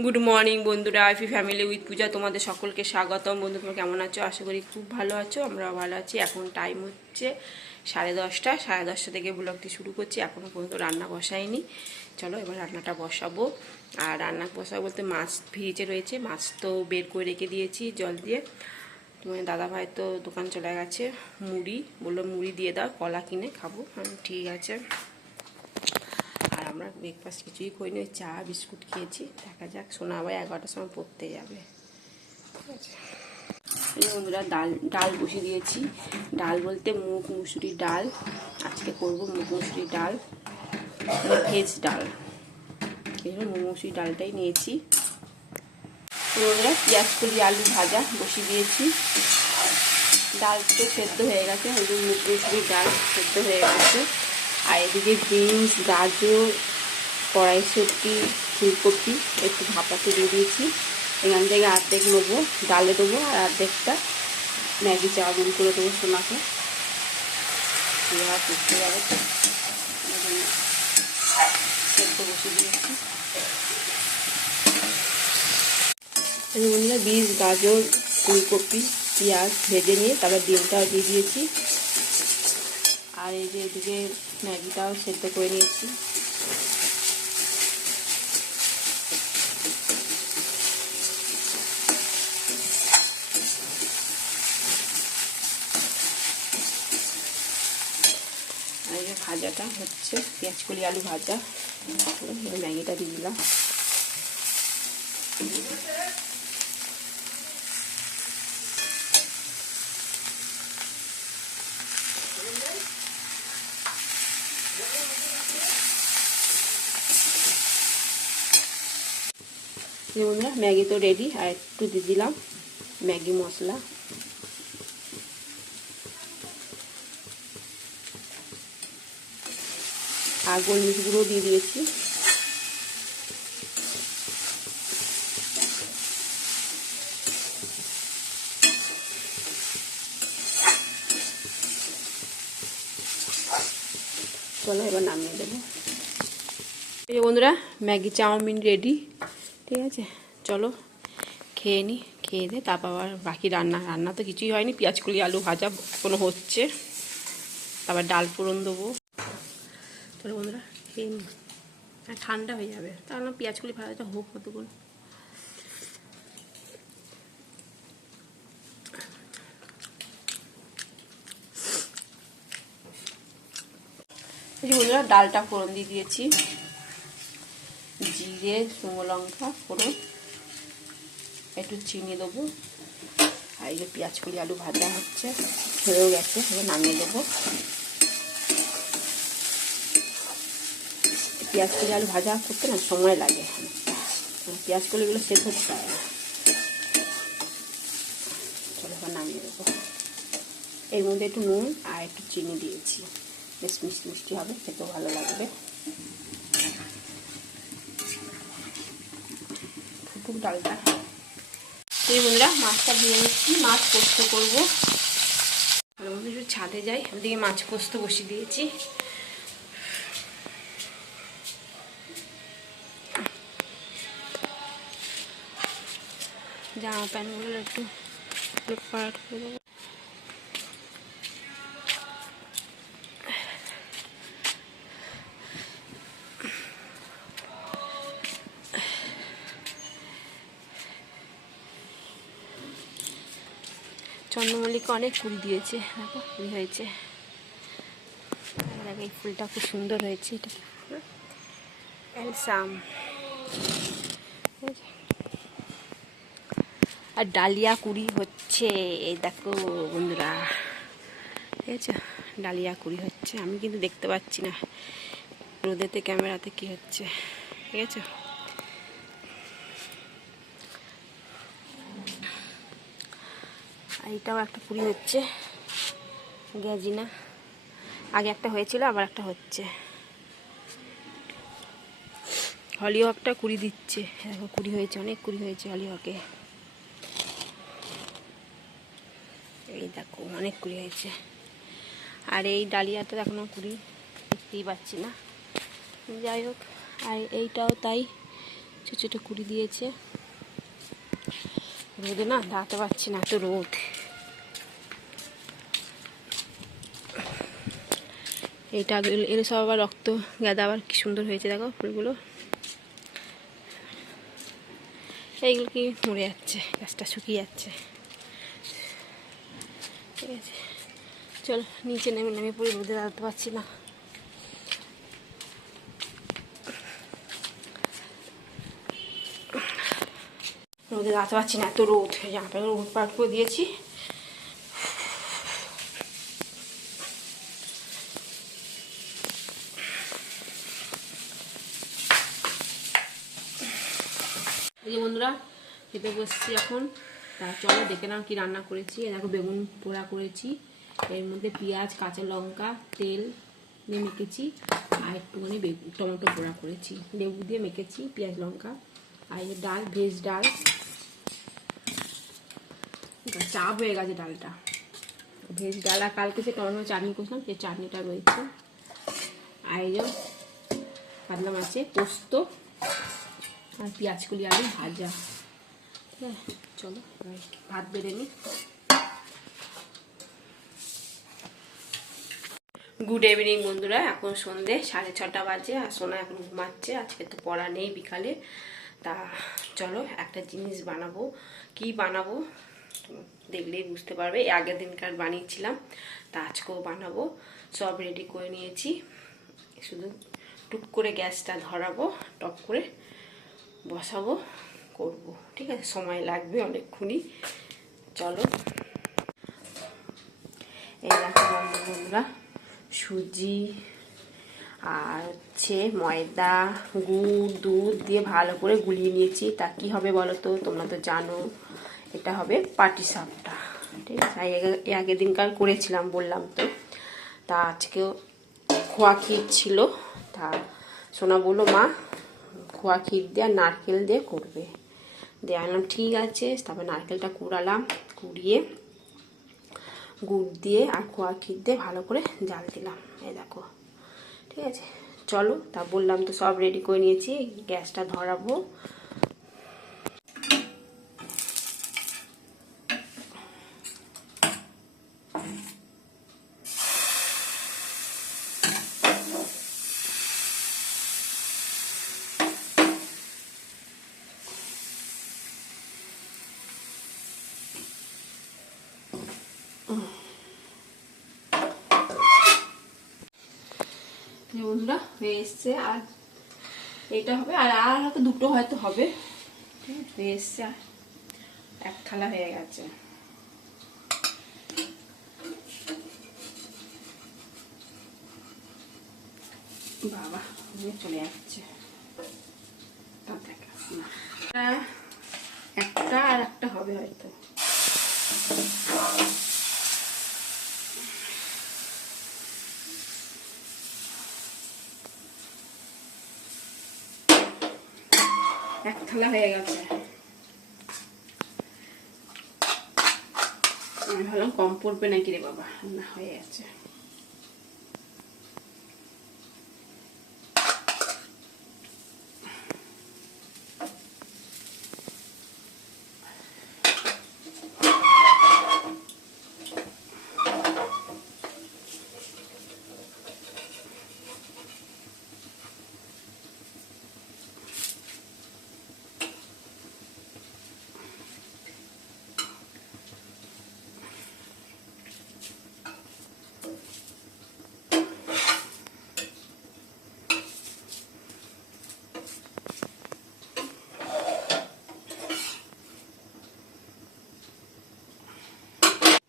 Good morning বন্ধুরা আইফি family with পূজা তোমাদের সকলকে স্বাগতম। বন্ধু, তোমরা কেমন আছো? আশা করি খুব ভালো আছো, আমরাও ভালো আছি। এখন টাইম হচ্ছে সাড়ে দশটা সাড়ে দশটা থেকে ব্লগটি শুরু করছি এখনও পর্যন্ত রান্না বসাইনি। চলো, এবার রান্নাটা বসাবো। আর রান্না বসাবো বলতে মাছ ভিজে রয়েছে, মাছ তো বের করে রেখে দিয়েছি জল দিয়ে। তোমার দাদা ভাই তো দোকান চলে গেছে, মুড়ি, বলল মুড়ি দিয়ে দাও, কলা কিনে খাব। ঠিক আছে। আমরা ব্রেকফাস্ট কিছুই করিনি, ওই চা, বিস্কুট খেয়েছি। দেখা যাক, সোনা আবার এগারোটার সময় পড়তে যাবে। ঠিক আছে। বন্ধুরা, ডাল ডাল বসিয়ে দিয়েছি। ডাল বলতে মুগ মুসুরি ডাল। আজকে করব মুগ মুসুরি ডাল মানে ভেজ ডাল। এই মুগ মুসুরি ডালটাই নিয়েছি। বন্ধুরা, পেঁয়াজ কলি আলু ভাজা বসিয়ে দিয়েছি। ডাল তো সেদ্ধ হয়ে গেছে জন্য মুগ মুসুরি ডাল সেদ্ধ হয়ে গেছে। আর এদিকে বিনস, গাজর, কড়াইশুটি, ফুলকপি একটু ভাপাতে দিয়ে দিয়েছি। এখান থেকে অর্ধেক নেব, ডালে দেবো আর অর্ধেকটা ম্যাগি চাউমিন করে দেবো সোনাকে। বীজ গাজর, ফুলকপি, পেঁয়াজ ভেজে নিয়ে তারপর ডিমটাও দিয়ে দিয়েছি। আর এই যে এদিকে ম্যাগিটাও সেদ্ধ করে নিয়েছি। ভাজাটা হচ্ছে পেঁয়াজ কলি আলু ভাজা ম্যাগিটা দিয়ে দিলাম। বন্ধুরা, ম্যাগি তো রেডি আর একটু দিয়ে দিলাম ম্যাগি মশলা। আর গোলমরিচ দিয়ে দিয়েছি। চলো এবার নামিয়ে দেবো। এই বন্ধুরা, ম্যাগি চাউমিন রেডি ঠিক আছে। চলো, খেয়ে নিই খেয়ে দে তারপর আবার বাকি রান্না। রান্না তো কিছুই হয়নি, পেঁয়াজ কুলি আলু ভাজা কোনো হচ্ছে। তারপর ডাল ফোড়ন দেবো। চলো বন্ধুরা, খেয়ে আর ঠান্ডা হয়ে যাবে। তাহলে পেঁয়াজ কুলি ভাজাটা হোক কতক্ষণ। বন্ধুরা, ডালটা ফোড়ন দিয়ে দিয়েছি। জিরে শুকনো লঙ্কা ফোড়ন, একটু চিনি দেবো। আর এই যে পেঁয়াজ কলি আলু ভাজা হচ্ছে, হয়েও গেছে, এবার নামিয়ে দেবো। পেঁয়াজ কলি আলু ভাজা করতে না সময় লাগে পেঁয়াজ কলিগুলো সেদ্ধ হতে পারে না। চলো এবার নামিয়ে দেবো। এর মধ্যে একটু নুন আর একটু চিনি দিয়েছি। বেশ মিষ্টি মিষ্টি হবে, খেতেও ভালো লাগবে। ডালটা এই বন্ধুরা, মাছটা ধুয়ে নিচ্ছি। মাছ পোস্ত করব। বন্ধু একটু ছাদে যাই। ওদিকে মাছ পোস্ত বসিয়ে দিয়েছি। জামা প্যান্টগুলো একটু পাট করে দেবো। চন্দ্রমল্লিকা অনেক ফুল দিয়েছে। ফুল হয়েছে। এই ফুলটা খুব সুন্দর হয়েছে, এটা অ্যালসাম। আর ডালিয়া কুড়ি হচ্ছে, এই দেখো বন্ধুরা। ঠিক আছে? ডালিয়া কুড়ি হচ্ছে। আমি কিন্তু দেখতে পাচ্ছি না। রোদেতে, ক্যামেরাতে কি হচ্ছে। ঠিক আছে আর এটাও একটা কুড়ি হচ্ছে। গ্যাজিনা। আগে একটা হয়েছিল, আবার একটা হচ্ছে। হলিহকটা কুড়ি দিচ্ছে। দেখো, কুড়ি হয়েছে, অনেক কুড়ি হয়েছে হলিহকে এই দেখো, অনেক কুড়ি হয়েছে। আর এই ডালিয়াটা এখনও কুড়ি, দেখতেই পাচ্ছি না। যাই হোক, আর এইটাও তাই ছোটো ছোটো কুড়ি দিয়েছে। রোদে না দাঁড়াতে পারছি না, এত রোদ। এইটা এর সব আবার রক্ত গাঁদা আবার কি সুন্দর হয়েছে, দেখো ফুলগুলো। এইগুলো কি মরে যাচ্ছে, গাছটা শুকিয়ে যাচ্ছে। ঠিক আছে। চলো, নিচে নেমে নেমে পড়ে, রোদে দাঁড়াতে পারছি না। রোদে দাঁড়াতে পারছি না, এত রোদ জামা রোদ পাট করে দিয়েছি। এই যে বন্ধুরা, খেতে বসছি এখন। তা চলো দেখে নাও কি রান্না করেছি। দেখো বেগুন পোড়া করেছি। এর মধ্যে পেঁয়াজ, কাঁচা লঙ্কা, তেল দিয়ে মেখেছি। আর একটুখানি বেগুন টমেটো পোড়া করেছি। লেবু দিয়ে মেখেছি পেঁয়াজ, লঙ্কা। আর এই ডাল, ভেজ ডাল। চাপ হয়ে গেছে ডালটা। ভেজ ডাল আর কালকে যে টমেটো চাটনি করছিলাম, সেই চাটনিটা রয়েছে। আর এই পাতলা মাছে পোস্ত। আর পেঁয়াজ কলি আলু ভাজা। হ্যাঁ চলো ভাত বেড়ে নিই। গুড ইভিনিং বন্ধুরা, এখন সন্ধে সাড়ে ছটা বাজে আর সোনা এখন ঘুমাচ্ছে। আজকে তো পড়া নেই বিকালে। তা চলো, একটা জিনিস বানাবো। কি বানাবো? দেখলেই বুঝতে পারবে। আগের দিনকার বানিয়েছিলাম, তা আজকেও বানাবো। সব রেডি করে নিয়েছি। শুধু টুক করে গ্যাসটা ধরাবো টপ করে। বসাবো, করব। ঠিক আছে, সময় লাগবে অনেকক্ষণই। চলো। এই দেখো বন্ধুরা, সুজি আর হচ্ছে ময়দা, গুড়, দুধ দিয়ে ভালো করে গুলিয়ে নিয়েছি। তা কী হবে বলো তো? তোমরা তো জানো, এটা হবে পাটি সাপটা। ঠিক আছে আগের দিনকার করেছিলাম, বললাম তো। তা আজকেও খোয়া ক্ষীর ছিল। তা সোনা বলল, মা খোয়া ক্ষীর দিয়ে আর নারকেল দিয়ে করবে। দিয়ে আনলাম, ঠিক আছে। তারপর নারকেলটা কুড়ালাম, কুড়িয়ে গুড় দিয়ে আর খোয়া ক্ষীর দিয়ে ভালো করে জাল দিলাম। এ দেখো, ঠিক আছে? চলো, তা বললাম তো সব রেডি করে নিয়েছি, গ্যাসটা ধরাবো। বন্ধুরা হয়ে এসছে আর এটা হবে, আর আর হয়তো দুটো হয়তো হবে। হয়ে এসছে এক থালা হয়ে গেছে। বাবা চলে যাচ্ছে। একটা আর একটা হবে হয়তো। থালা হয়ে গেছে। আমি ভাবলাম কম পড়বে নাকি রে বাবা? না হয়ে গেছে।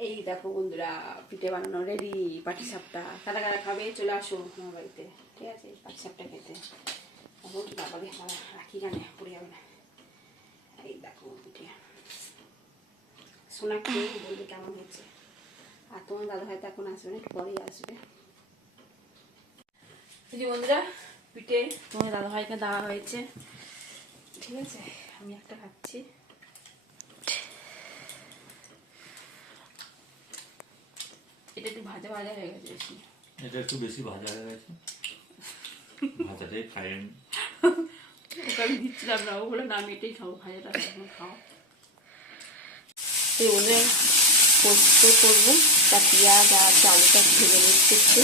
এই দেখো বন্ধুরা, পিঠে বানানো রেডি পাটি সাপটা। কারা কারা খাবে, চলে আসো আমার বাড়িতে। ঠিক আছে? পাটি সাপটা খেতে। বাবাকে রাখি গানে পড়ে যাবে না। এই দেখো পিঠে। সোনা খেয়ে বলবে কেমন হয়েছে? আর তোমার দাদা হয়তো এখন আসবে না, একটু পরেই আসবে। বন্ধুরা, পিঠে তোমার দাদা ভাইকে দেওয়া হয়েছে। ঠিক আছে? আমি একটা খাচ্ছি এটা একটু ভাজা ভাজা হয়ে গেছে বেশি। এটা একটু বেশি ভাজা হয়ে গেছে। ভাজাটাই খাই আমি। ওকে আমি দিচ্ছিলাম না ও বলে না আমি এটাই খাব ভাজাটা এখন খাও। এই ওদের পোস্ত করব তা পেঁয়াজ আর চালুটা ভেজে নিচ্ছে একটু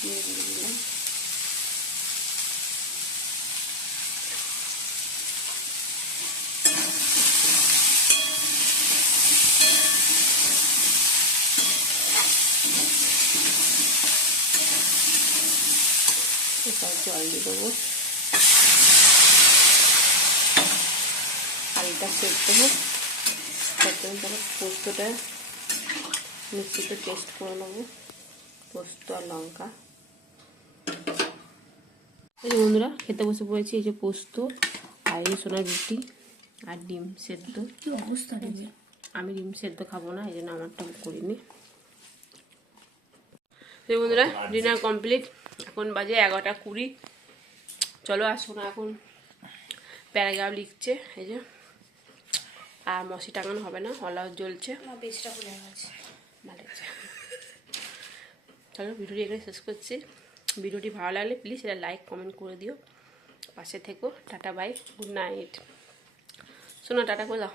দিয়ে দিলাম। এবার জল দিয়ে দেবো। হালকা সেদ্ধ হোক। তারপরে তাহলে পোস্তটা মিক্সিতে টেস্ট করে নেব। পোস্ত আর লঙ্কা। এই বন্ধুরা খেতে বসে পড়েছি এই যে পোস্ত আর এই সোনার রুটি আর ডিম সেদ্ধ। কি অবস্থা আমি ডিম সেদ্ধ খাব না এই জন্য আমারটা করিনি। বন্ধুরা ডিনার কমপ্লিট এখন বাজে এগারোটা কুড়ি। চলো আর শোনা এখন। প্যারাগ্রাফ লিখছে এই যে। আর মশি টাঙানো হবে না হলা জ্বলছে। আমার বেশটা খুলে গেছে। ভালো চলো ভিডিওটি এখানে শেষ করছি। ভিডিওটি ভালো লাগলে প্লিজ এটা লাইক কমেন্ট করে দিও। পাশে থেকো। টাটা বাই গুড নাইট শোনো টাটা করে দাও।